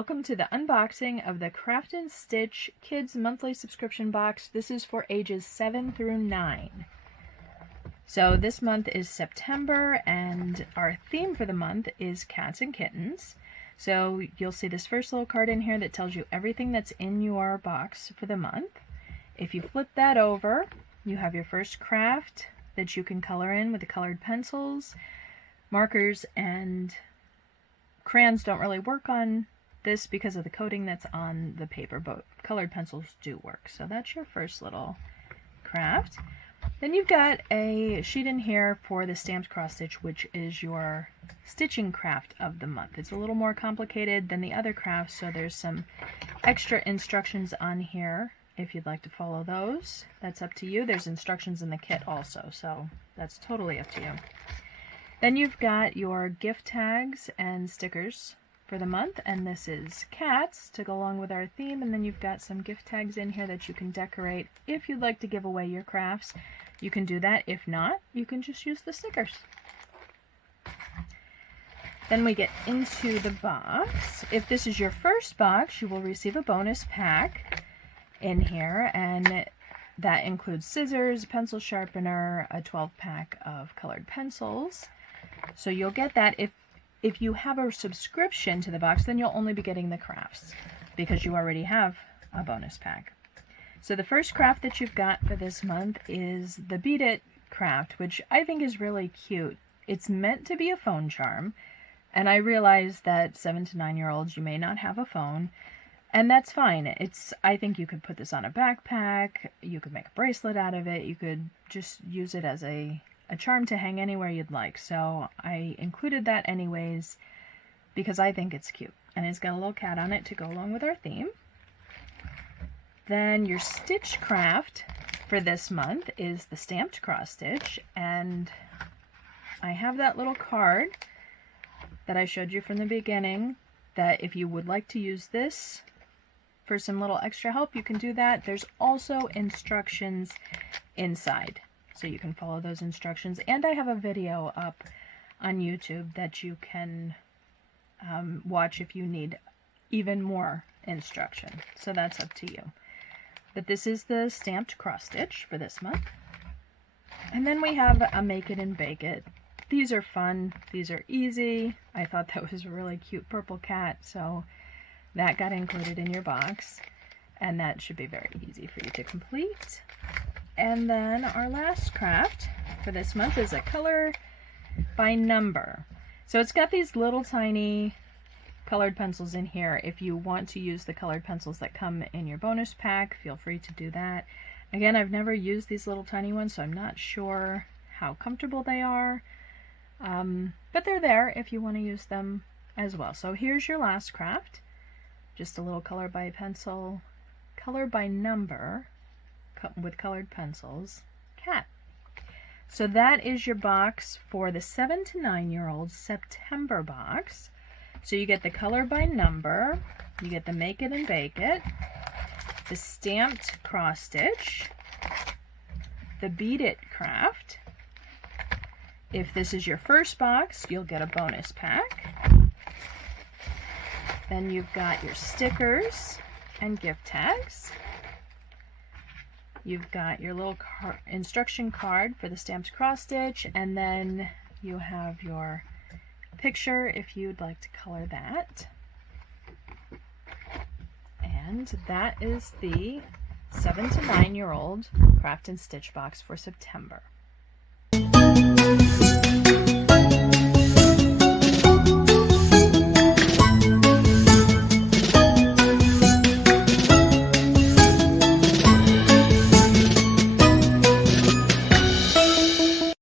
Welcome to the unboxing of the Craft and Stitch Kids Monthly Subscription Box. This is for ages 7 through 9. So this month is September, and our theme for the month is cats and kittens. So you'll see this first little card in here that tells you everything that's in your box for the month. If you flip that over, you have your first craft that you can color in with the colored pencils. Markers and crayons don't really work on this because of the coating that's on the paper, but colored pencils do work. So that's your first little craft. Then you've got a sheet in here for the stamped cross stitch, which is your stitching craft of the month. It's a little more complicated than the other crafts, so there's some extra instructions on here if you'd like to follow those. That's up to you. There's instructions in the kit also, so that's totally up to you. Then you've got your gift tags and stickers for the month, and this is cats to go along with our theme. And then you've got some gift tags in here that you can decorate. If you'd like to give away your crafts, you can do that. If not, you can just use the stickers. Then we get into the box. If this is your first box, you will receive a bonus pack in here, and that includes scissors, pencil sharpener, a 12-pack of colored pencils. So you'll get that. If you have a subscription to the box, then you'll only be getting the crafts because you already have a bonus pack. So the first craft that you've got for this month is the Beat It craft, which I think is really cute. It's meant to be a phone charm, and I realize that 7 to 9-year-olds, you may not have a phone, and that's fine. I think you could put this on a backpack, you could make a bracelet out of it, you could just use it as a charm to hang anywhere you'd like. So I included that anyways because I think it's cute, and it's got a little cat on it to go along with our theme. Then your stitch craft for this month is the stamped cross stitch, and I have that little card that I showed you from the beginning that if you would like to use this for some little extra help, you can do that. There's also instructions inside, so you can follow those instructions. And I have a video up on YouTube that you can watch if you need even more instruction. So that's up to you. But this is the stamped cross stitch for this month. And then we have a Make It and Bake It. These are fun. These are easy. I thought that was a really cute purple cat, so that got included in your box. And that should be very easy for you to complete. And then our last craft for this month is a color by number. So it's got these little tiny colored pencils in here. If you want to use the colored pencils that come in your bonus pack, feel free to do that. Again, I've never used these little tiny ones, so I'm not sure how comfortable they are. But they're there if you want to use them as well. So here's your last craft. Just a little color by pencil, color by number, with colored pencils, cat. So that is your box for the 7 to 9-year-old September box. So you get the color by number, you get the Make It and Bake It, the stamped cross stitch, the Beat It craft. If this is your first box, you'll get a bonus pack. Then you've got your stickers and gift tags. You've got your little instruction card for the stamped cross stitch, and then you have your picture if you'd like to color that. And that is the 7 to 9-year-old Craft and Stitch box for September.